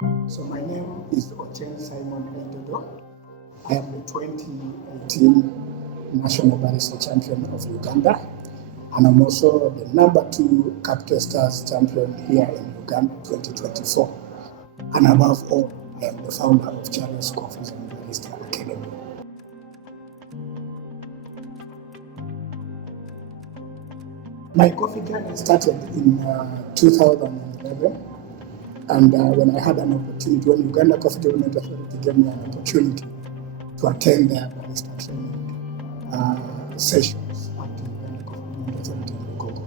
So my name is Ochen Simon Endodo. I am the 2018 National Barista Champion of Uganda, and I'm also the #2 Capital Stars Champion here in Uganda 2024. And above all, I am the founder of Charles Coffees and Barista Academy. My coffee journey started in 2011. And when I had an opportunity, when Uganda Coffee Development Authority gave me an opportunity to attend their barista training sessions at the Uganda Coffee Development Authority in Congo.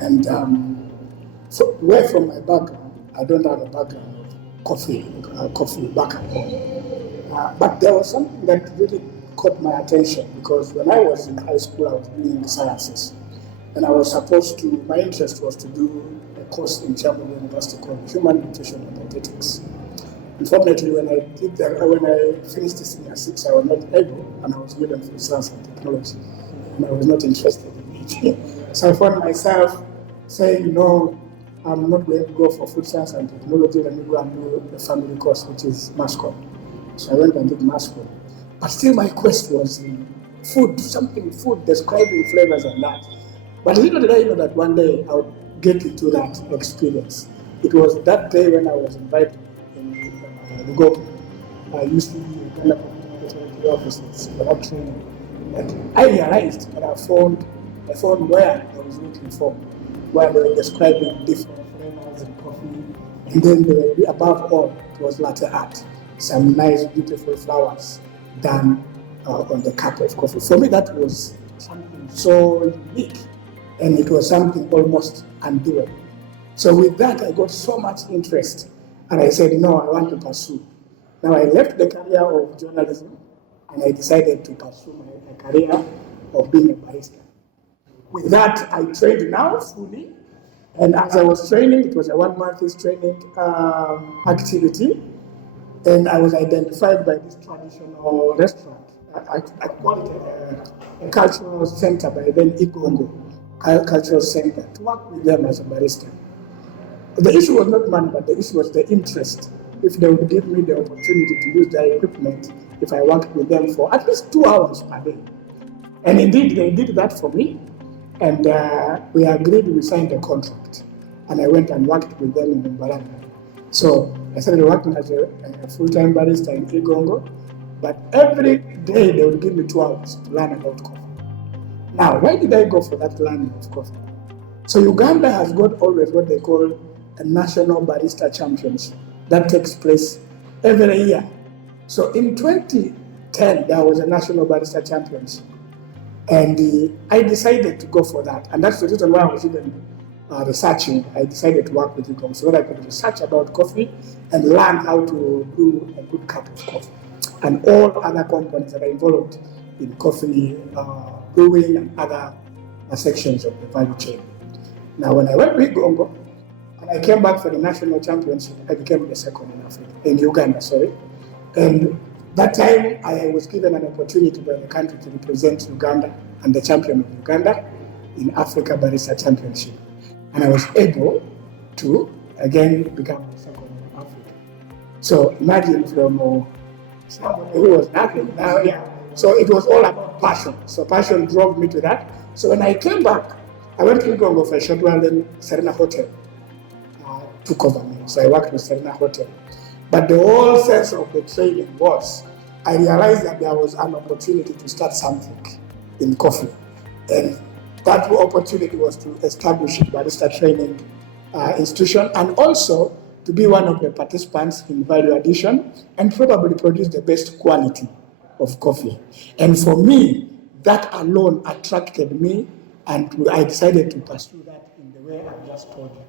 And so, where from my background, I don't have a background of coffee back at home. But there was something that really caught my attention, because when I was in high school, I was doing sciences. And I was supposed to, my interest was to do a course in Chamberlain University called Human Nutrition and Dietetics. Unfortunately, when I finished the senior 6, I was not able, and I was given for science and technology, and I was not interested in it. So I found myself saying, no, I'm not going to go for food science and technology, let me go and do a family course, which is mass comm. So I went and did mass comm. But still my quest was in food, describing flavors and that. But little did I know that one day I would get into that experience. It was that day when I was invited in Lugo. I used to be in the offices for that training. And I realized that I found where I was looking for, where they were describing different flavors and coffee. And then above all, it was latte art. Some nice, beautiful flowers done on the cup of coffee. For me, that was something so unique. And it was something almost undoable. So with that, I got so much interest. And I said, no, I want to pursue. Now I left the career of journalism, and I decided to pursue my career of being a barista. With that, I trained now fully. And as I was training, it was a 1-month training activity. And I was identified by this traditional restaurant. I call it a cultural center by then Igongo. Cultural center, to work with them as a barista. The issue was not money, but the issue was the interest. If they would give me the opportunity to use their equipment, if I worked with them for at least 2 hours per day. And indeed, they did that for me. And we agreed, we signed a contract. And I went and worked with them in Mbaranga. So I started working as a full-time barista in Igongo. But every day they would give me 2 hours to learn about coffee. Now, why did I go for that learning of coffee? So Uganda has got always what they call a National Barista Championship that takes place every year. So in 2010, there was a National Barista Championship. And I decided to go for that. And that's the reason why I was even researching. I decided to work with Uganda so that I could research about coffee and learn how to do a good cup of coffee and all other components that are involved in coffee brewing and other sections of the value chain. Now, when I went to Igongo and I came back for the national championship, I became the second in Uganda. And that time I was given an opportunity by the country to represent Uganda and the champion of Uganda in Africa Barista Championship. And I was able to again become the second in Africa. So imagine from somebody who was nothing now, yeah. So it was all about passion. So passion drove me to that. So when I came back, I went to Congo for a short while, then Serena Hotel took over me. So I worked with Serena Hotel. But the whole sense of the training was, I realized that there was an opportunity to start something in coffee. And that opportunity was to establish a barista training institution, and also to be one of the participants in value addition and probably produce the best quality of coffee. And for me, that alone attracted me, and I decided to pursue that in the way I just told you.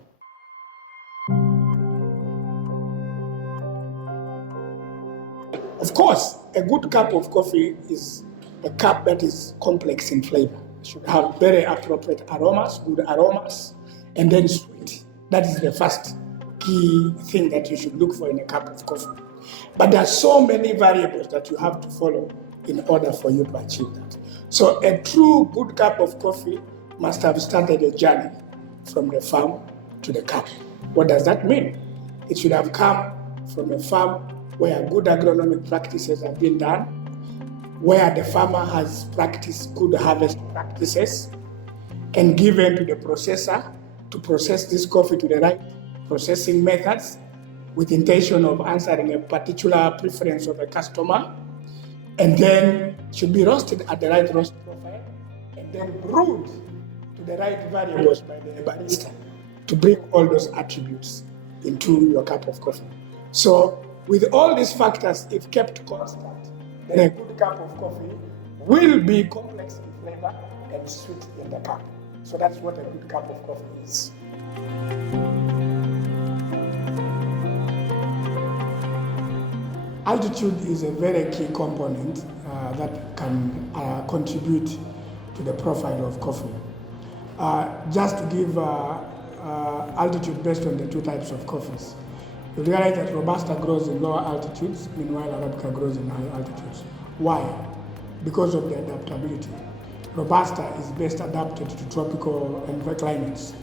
Of course, a good cup of coffee is a cup that is complex in flavor. It should have very appropriate aromas, good aromas, and then sweet. That is the first key thing that you should look for in a cup of coffee. But there are so many variables that you have to follow in order for you to achieve that. So a true good cup of coffee must have started a journey from the farm to the cup. What does that mean? It should have come from a farm where good agronomic practices have been done, where the farmer has practiced good harvest practices, and given to the processor to process this coffee to the right processing methods with intention of answering a particular preference of a customer, and then should be roasted at the right roast profile, and then brewed to the right variables by the barista to bring all those attributes into your cup of coffee. So with all these factors, if kept constant, then a good cup of coffee will be complex in flavor and sweet in the cup. So that's what a good cup of coffee is. Altitude is a very key component that can contribute to the profile of coffee. Just to give altitude based on the two types of coffees. You realize that Robusta grows in lower altitudes, meanwhile Arabica grows in higher altitudes. Why? Because of the adaptability. Robusta is best adapted to tropical climates.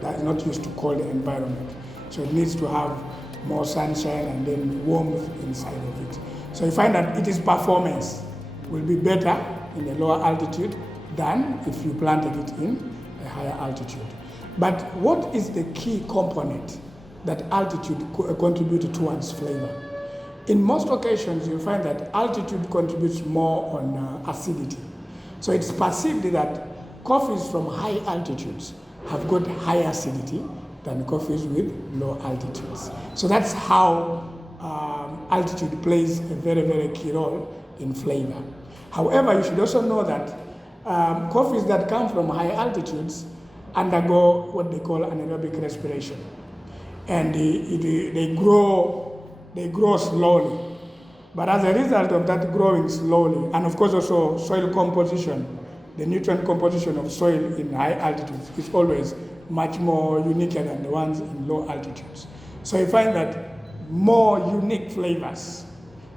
That is not used to cold environment. So it needs to have more sunshine and then warmth inside of it. So you find that its performance will be better in a lower altitude than if you planted it in a higher altitude. But what is the key component that altitude contributes towards flavor? In most occasions, you find that altitude contributes more on acidity. So it's perceived that coffees from high altitudes have got higher acidity than coffees with low altitudes. So that's how altitude plays a very, very key role in flavor. However, you should also know that coffees that come from high altitudes undergo what they call anaerobic respiration. And they grow slowly. But as a result of that growing slowly, and of course also soil composition, the nutrient composition of soil in high altitudes is always much more unique than the ones in low altitudes. So you find that more unique flavors,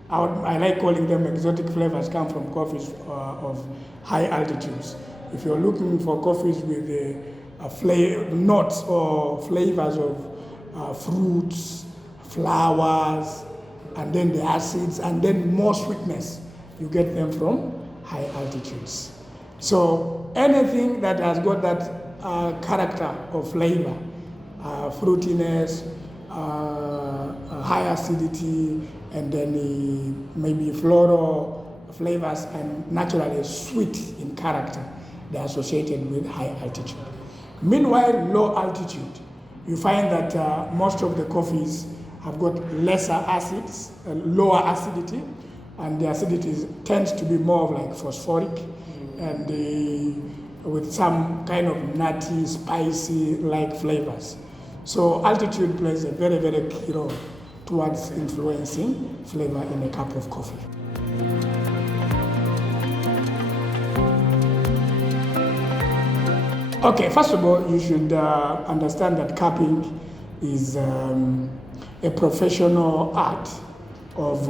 I like calling them exotic flavors, come from coffees of high altitudes. If you're looking for coffees with notes or flavors of fruits, flowers, and then the acids, and then more sweetness, you get them from high altitudes. So anything that has got that character of flavor, fruitiness, high acidity, and then maybe floral flavors, and naturally sweet in character, they're associated with high altitude. Meanwhile, low altitude, you find that most of the coffees have got lesser acids, lower acidity, and the acidity tends to be more of like phosphoric, and with some kind of nutty, spicy-like flavors. So altitude plays a very, very key role towards influencing flavor in a cup of coffee. Okay, first of all, you should understand that cupping is a professional art of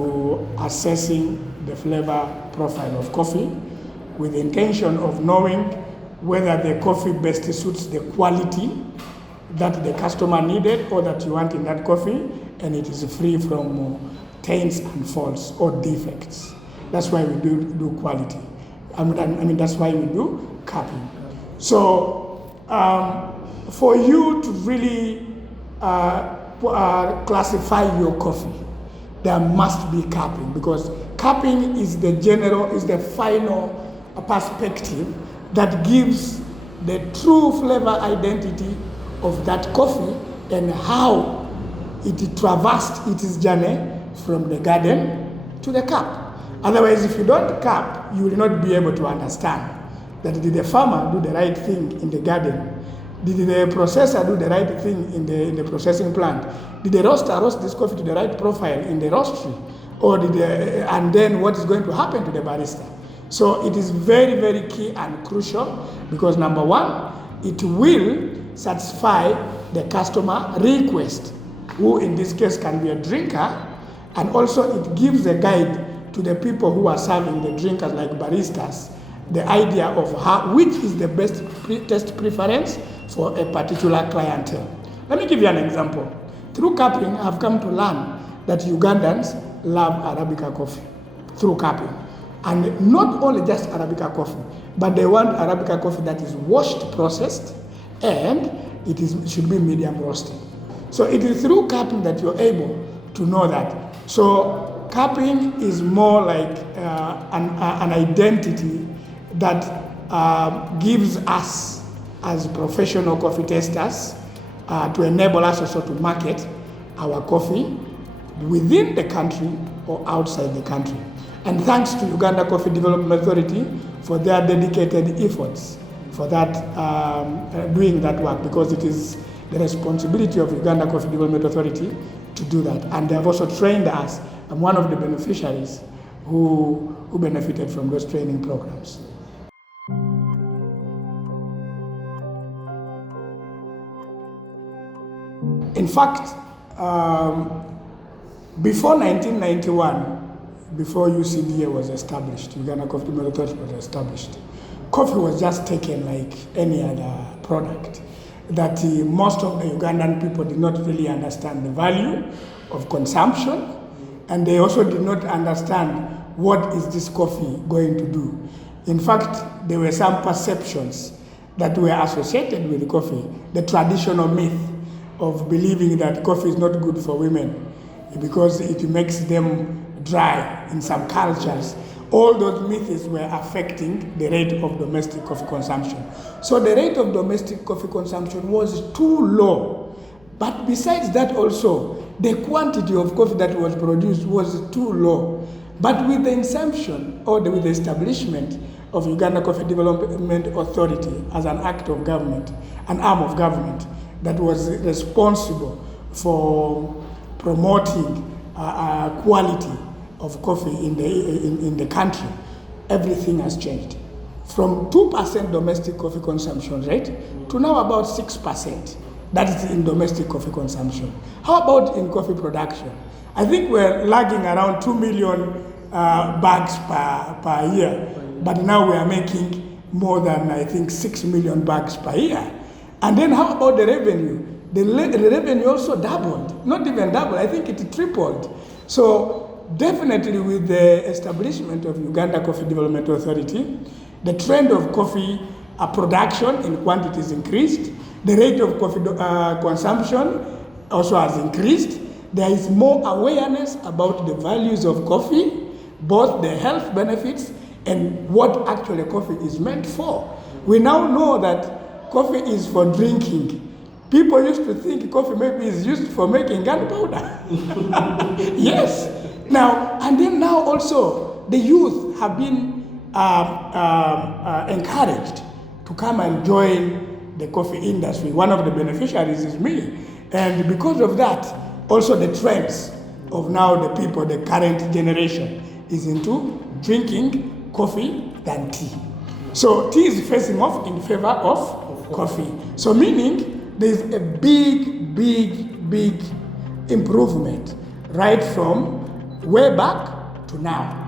assessing the flavor profile of coffee with the intention of knowing whether the coffee best suits the quality that the customer needed or that you want in that coffee, and it is free from taints and faults or defects. That's why we do quality. I mean, that's why we do cupping. So for you to really classify your coffee, there must be cupping, because cupping is the final perspective that gives the true flavor identity of that coffee and how it traversed its journey from the garden to the cup. Otherwise, if you don't cup, you will not be able to understand that did the farmer do the right thing in the garden? Did the processor do the right thing in the processing plant? Did the roaster roast this coffee to the right profile in the roastery? Or and then what is going to happen to the barista? So it is very, very key and crucial, because number one, it will satisfy the customer request, who in this case can be a drinker, and also it gives a guide to the people who are serving the drinkers, like baristas, the idea of which is the best taste preference for a particular clientele. Let me give you an example. Through cupping, I've come to learn that Ugandans love Arabica coffee through cupping. And not only just Arabica coffee, but they want Arabica coffee that is washed, processed, and it should be medium roasted. So it is through cupping that you're able to know that. So cupping is more like an identity that gives us as professional coffee tasters to enable us also to market our coffee within the country or outside the country. And thanks to Uganda Coffee Development Authority for their dedicated efforts for that, doing that work, because it is the responsibility of Uganda Coffee Development Authority to do that. And they have also trained us. I'm one of the beneficiaries who benefited from those training programs. In fact, before 1991, before UCDA was established, Uganda Coffee Development Authority was established, coffee was just taken like any other product. That most of the Ugandan people did not really understand the value of consumption, and they also did not understand what is this coffee going to do. In fact, there were some perceptions that were associated with coffee, the traditional myth of believing that coffee is not good for women because it makes them dry in some cultures. All those myths were affecting the rate of domestic coffee consumption. So the rate of domestic coffee consumption was too low. But besides that also, the quantity of coffee that was produced was too low. But with the inception or with the establishment of Uganda Coffee Development Authority as an act of government, an arm of government that was responsible for promoting quality of coffee in the country, everything has changed. From 2% domestic coffee consumption rate to now about 6%. That is in domestic coffee consumption. How about in coffee production? I think we're lagging around 2 million bags per year, but now we are making more than, I think, 6 million bags per year. And then how about the revenue? The revenue also doubled, not even doubled, I think it tripled. So definitely with the establishment of Uganda Coffee Development Authority, the trend of coffee production in quantities increased, the rate of coffee consumption also has increased. There is more awareness about the values of coffee, both the health benefits and what actually coffee is meant for. We now know that coffee is for drinking. People used to think coffee maybe is used for making gunpowder. Yes. Now, and then now also, the youth have been encouraged to come and join the coffee industry. One of the beneficiaries is me. And because of that, also the trends of now the people, the current generation, is into drinking coffee than tea. So tea is facing off in favor of coffee. So meaning there's a big, big, big improvement right from way back to now.